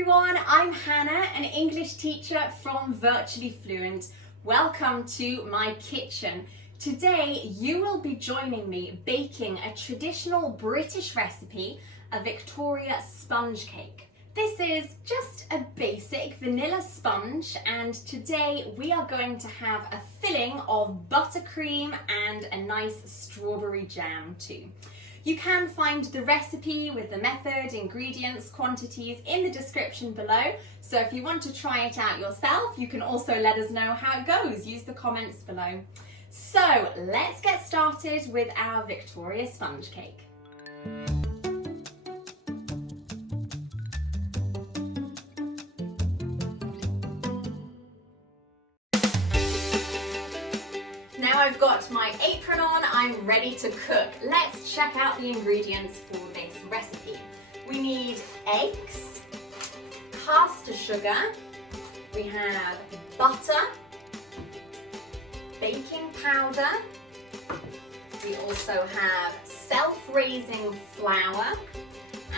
everyone, I'm Hannah, an English teacher from Virtually Fluent. Welcome to my kitchen. Today you will be joining me baking a traditional British recipe, a Victoria sponge cake. This is just a basic vanilla sponge, and today we are going to have a filling of buttercream and a nice strawberry jam too. You can find the recipe with the method, ingredients, quantities in the description below. So if you want to try it out yourself, you can also let us know how it goes. Use the comments below. So let's get started with our Victoria sponge cake. Now I've got my apron on, I'm ready to cook. Let's check out the ingredients for this recipe. We need eggs, caster sugar, we have butter, baking powder, we also have self-raising flour,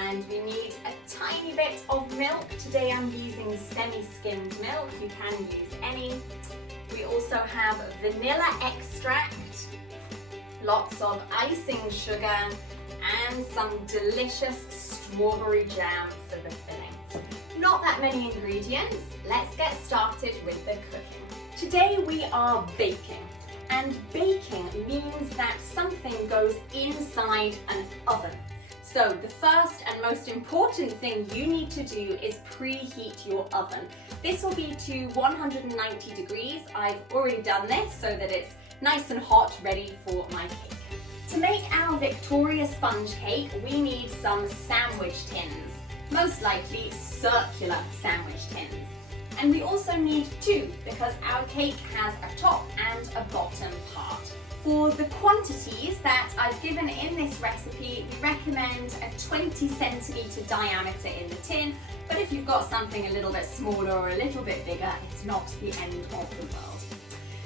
and we need a tiny bit of milk. Today I'm using semi-skimmed milk, you can use any. We also have vanilla extract, lots of icing sugar, and some delicious strawberry jam for the filling. Not that many ingredients. Let's get started with the cooking. Today we are baking, and baking means that something goes inside an oven. So the first and most important thing you need to do is preheat your oven. This will be to 190 degrees. I've already done this so that it's nice and hot, ready for my cake. To make our Victoria sponge cake, we need some sandwich tins, most likely circular sandwich tins. And we also need two because our cake has a top and a bottom part. For the quantities that I've given in this recipe, we recommend a 20 centimetre diameter in the tin, but if you've got something a little bit smaller or a little bit bigger, it's not the end of the world.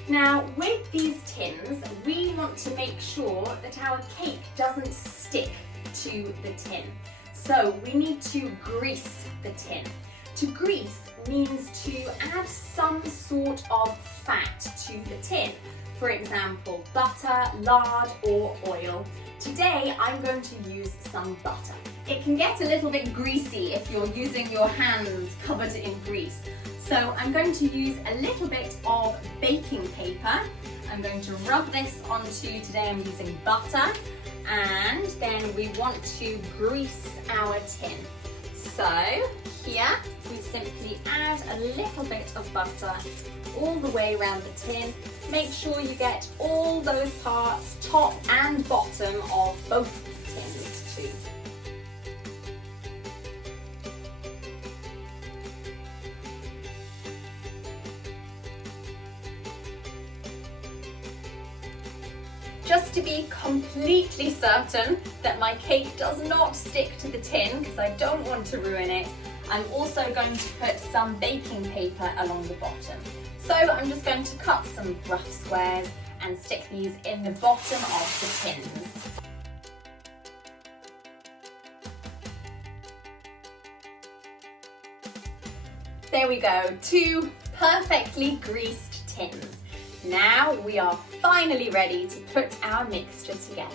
Now, with these tins, we want to make sure that our cake doesn't stick to the tin. So we need to grease the tin. To grease means to add some sort of fat to the tin. For example, butter, lard or oil. Today I'm going to use some butter. It can get a little bit greasy if you're using your hands covered in grease. So I'm going to use a little bit of baking paper. I'm going to rub this onto, today I'm using butter, and then we want to grease our tin. So here we simply add a little bit of butter all the way around the tin. Make sure you get all those parts, top and bottom of both tins too. Just to be completely certain that my cake does not stick to the tin, because I don't want to ruin it, I'm also going to put some baking paper along the bottom. So I'm just going to cut some rough squares and stick these in the bottom of the tins. There we go, two perfectly greased tins. Now we are finally ready to put our mixture together.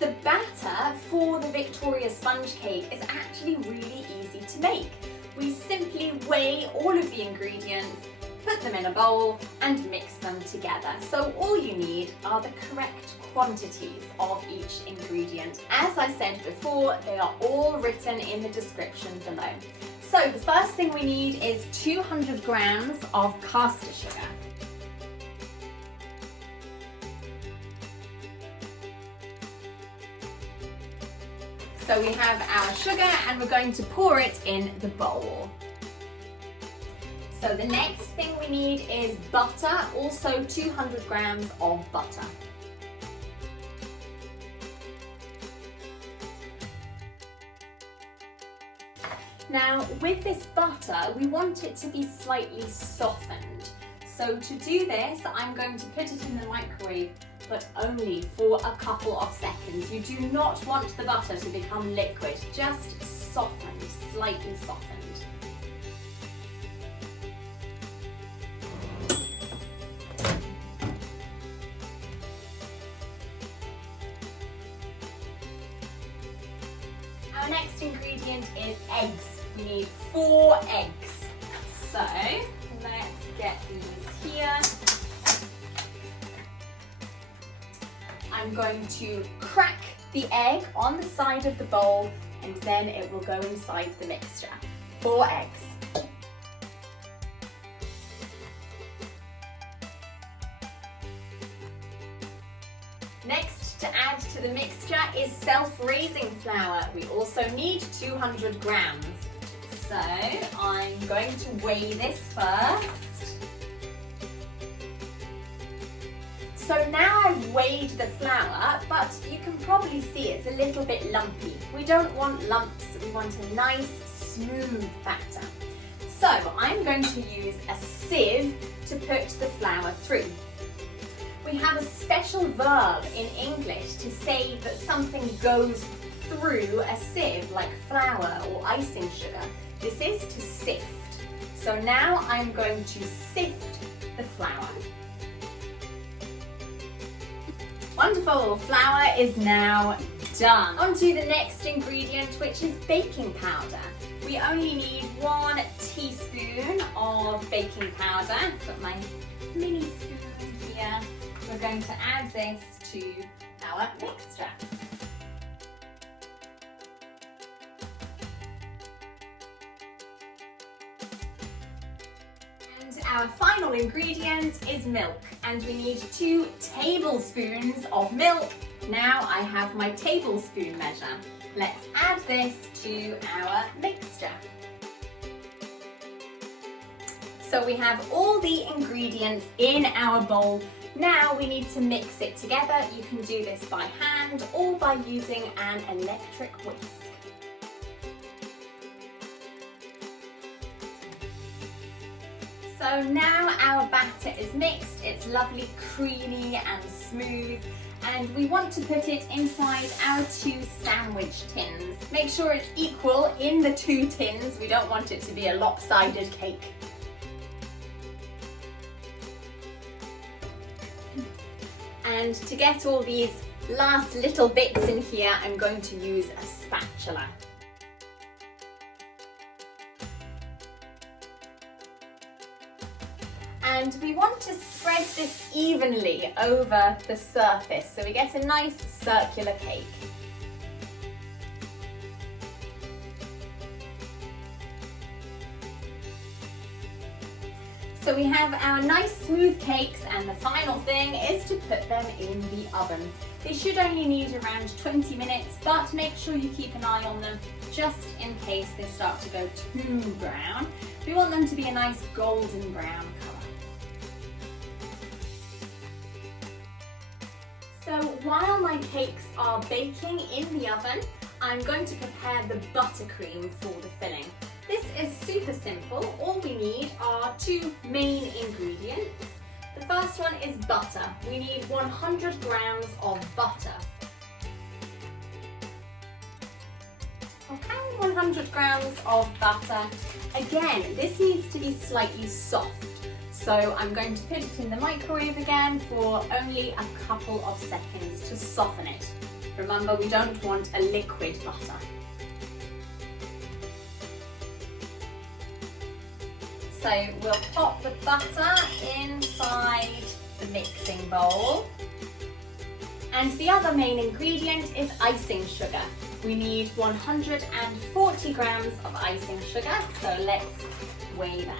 The batter for the Victoria sponge cake is actually really easy to make. We simply weigh all of the ingredients, put them in a bowl and mix them together. So all you need are the correct quantities of each ingredient. As I said before, they are all written in the description below. So the first thing we need is 200 grams of caster sugar. So we have our sugar and we're going to pour it in the bowl. So the next thing we need is butter, also 200 grams of butter. Now with this butter, we want it to be slightly softened. So to do this, I'm going to put it in the microwave, but only for a couple of seconds. You do not want the butter to become liquid, just softened, slightly softened. ingredient is eggs. We need 4 eggs. So let's get these here. I'm going to crack the egg on the side of the bowl and then it will go inside the mixture. 4 eggs. Next to add to the mixture is self-raising flour. We also need 200 grams. So I'm going to weigh this first. So now I've weighed the flour, but you can probably see it's a little bit lumpy. We don't want lumps, we want a nice smooth batter. So I'm going to use a sieve to put the flour through. We have a special verb in English to say that something goes through a sieve, like flour or icing sugar. This is to sift. So now I'm going to sift the flour. Wonderful, flour is now done. On to the next ingredient, which is baking powder. We only need 1 teaspoon of baking powder. Put my mini spoon here. We're going to add this to our mixture. Our final ingredient is milk, and we need 2 tablespoons of milk. Now I have my tablespoon measure. Let's add this to our mixture. So we have all the ingredients in our bowl. Now we need to mix it together. You can do this by hand or by using an electric whisk. So now our batter is mixed, it's lovely, creamy and smooth, and we want to put it inside our 2 sandwich tins. Make sure it's equal in the 2 tins, we don't want it to be a lopsided cake. And to get all these last little bits in here, I'm going to use a spatula. And we want to spread this evenly over the surface so we get a nice circular cake. So we have our nice smooth cakes, and the final thing is to put them in the oven. They should only need around 20 minutes, but make sure you keep an eye on them just in case they start to go too brown. We want them to be a nice golden brown colour. So while my cakes are baking in the oven, I'm going to prepare the buttercream for the filling. This is super simple. All we need are 2 main ingredients. The first one is butter. We need 100 grams of butter. Okay, 100 grams of butter. Again, this needs to be slightly soft. So I'm going to put it in the microwave again for only a couple of seconds to soften it. Remember, we don't want a liquid butter. So we'll pop the butter inside the mixing bowl. And the other main ingredient is icing sugar. We need 140 grams of icing sugar, so let's weigh that.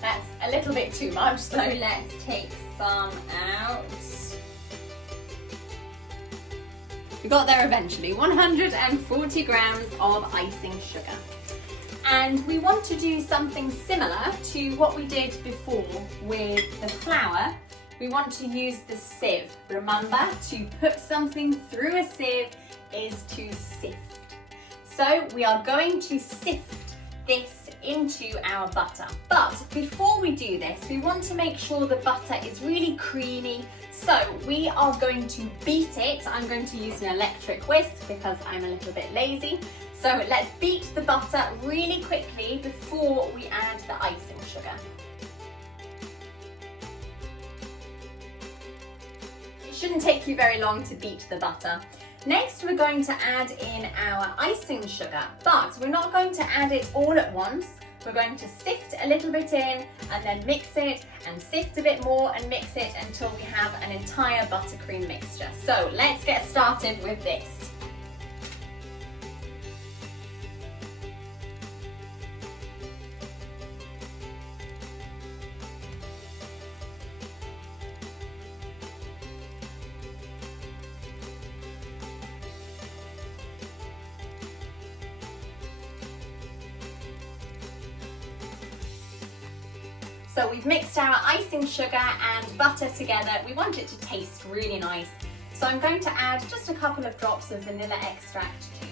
That's a little bit too much, so let's take some out. We got there eventually, 140 grams of icing sugar. And we want to do something similar to what we did before with the flour. We want to use the sieve. Remember, to put something through a sieve is to sift. So we are going to sift this into our butter. But before we do this, we want to make sure the butter is really creamy. So we are going to beat it. I'm going to use an electric whisk because I'm a little bit lazy. So let's beat the butter really quickly before we add the icing sugar. It shouldn't take you very long to beat the butter. Next, we're going to add in our icing sugar, but we're not going to add it all at once. We're going to sift a little bit in and then mix it and sift a bit more and mix it until we have an entire buttercream mixture. So let's get started with this. So we've mixed our icing sugar and butter together. We want it to taste really nice. So I'm going to add just a couple of drops of vanilla extract too.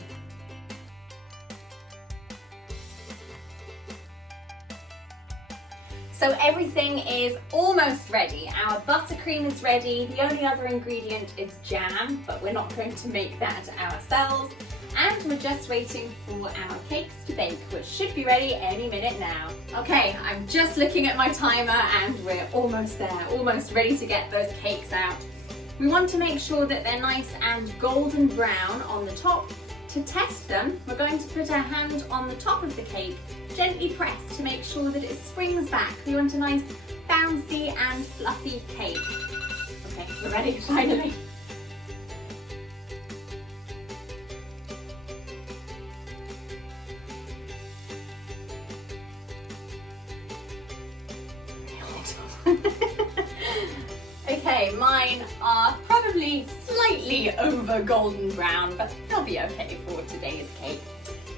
So everything is almost ready. Our buttercream is ready. The only other ingredient is jam, but we're not going to make that ourselves. And we're just waiting for our cakes to bake, which should be ready any minute now. Okay, I'm just looking at my timer and we're almost there, almost ready to get those cakes out. We want to make sure that they're nice and golden brown on the top. To test them, we're going to put our hand on the top of the cake, gently press to make sure that it springs back. We want a nice bouncy and fluffy cake. Okay, we're ready, finally. Okay, mine are probably slightly over golden brown, but they'll be okay for today's cake.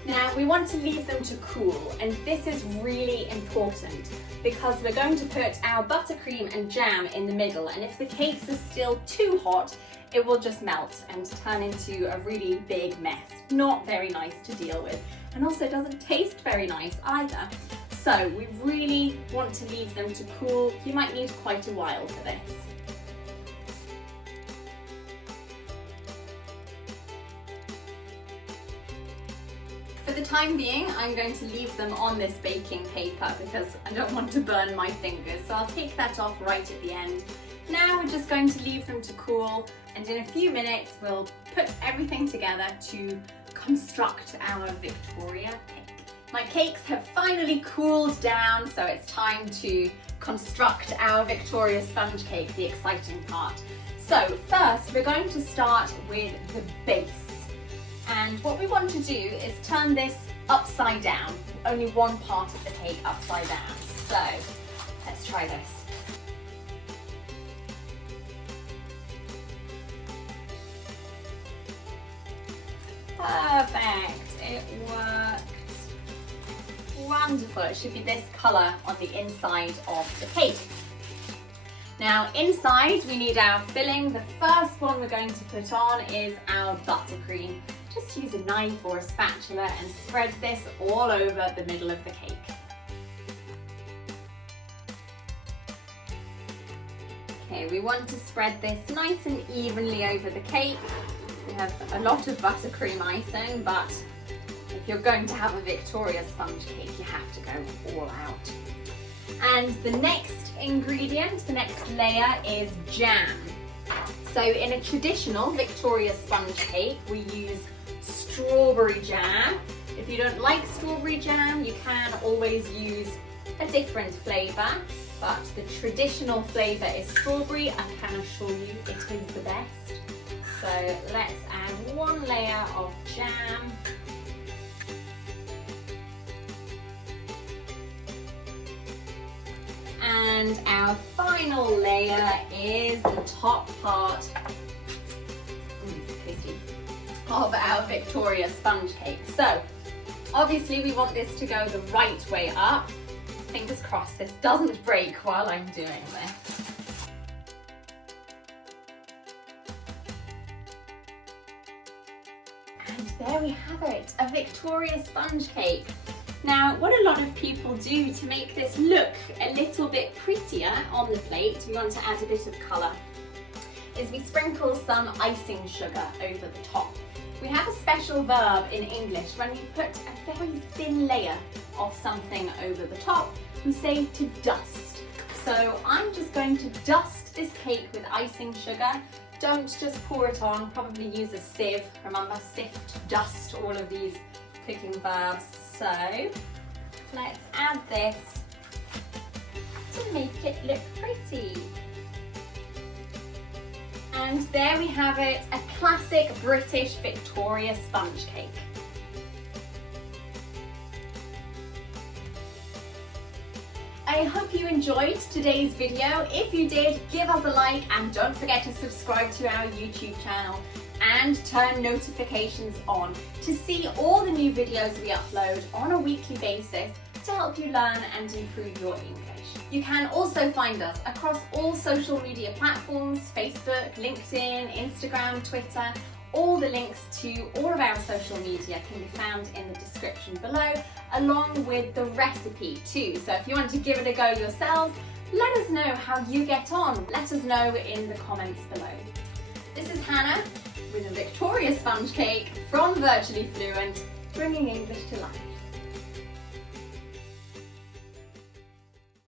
Now we want to leave them to cool, and this is really important because we're going to put our buttercream and jam in the middle, and if the cakes are still too hot, it will just melt and turn into a really big mess. Not very nice to deal with, and also doesn't taste very nice either. So we really want to leave them to cool. You might need quite a while for this. For the time being, I'm going to leave them on this baking paper because I don't want to burn my fingers, so I'll take that off right at the end. Now we're just going to leave them to cool, and in a few minutes we'll put everything together to construct our Victoria cake. My cakes have finally cooled down, so it's time to construct our Victoria sponge cake, the exciting part. So first we're going to start with the base. And what we want to do is turn this upside down, only one part of the cake upside down. So let's try this. Perfect, it worked. Wonderful, it should be this colour on the inside of the cake. Now inside we need our filling. The first one we're going to put on is our buttercream. Just use a knife or a spatula and spread this all over the middle of the cake. Okay, we want to spread this nice and evenly over the cake. We have a lot of buttercream icing, but if you're going to have a Victoria sponge cake, you have to go all out. And the next ingredient, the next layer is jam. So in a traditional Victoria sponge cake, we use strawberry jam. If you don't like strawberry jam, you can always use a different flavour, but the traditional flavour is strawberry. I can assure you it is the best. So let's add one layer of jam. And our final layer is the top part of our Victoria sponge cake. So obviously we want this to go the right way up. Fingers crossed this doesn't break while I'm doing this. And there we have it, a Victoria sponge cake. Now, what a lot of people do to make this look a little bit prettier on the plate, we want to add a bit of colour, is we sprinkle some icing sugar over the top. We have a special verb in English when we put a very thin layer of something over the top, we say to dust. So I'm just going to dust this cake with icing sugar don't just pour it on, probably use a sieve. Remember, sift, dust all of these cooking verbs. So let's add this to make it look pretty. And there we have it, a classic British Victoria sponge cake. I hope you enjoyed today's video. If you did, give us a like and don't forget to subscribe to our YouTube channel and turn notifications on to see all the new videos we upload on a weekly basis to help you learn and improve your English. You can also find us across all social media platforms: Facebook, LinkedIn, Instagram, Twitter. All the links to all of our social media can be found in the description below, along with the recipe too. So if you want to give it a go yourselves, let us know how you get on. Let us know in the comments below. This is Hannah with a Victoria sponge cake from Virtually Fluent, bringing English to life.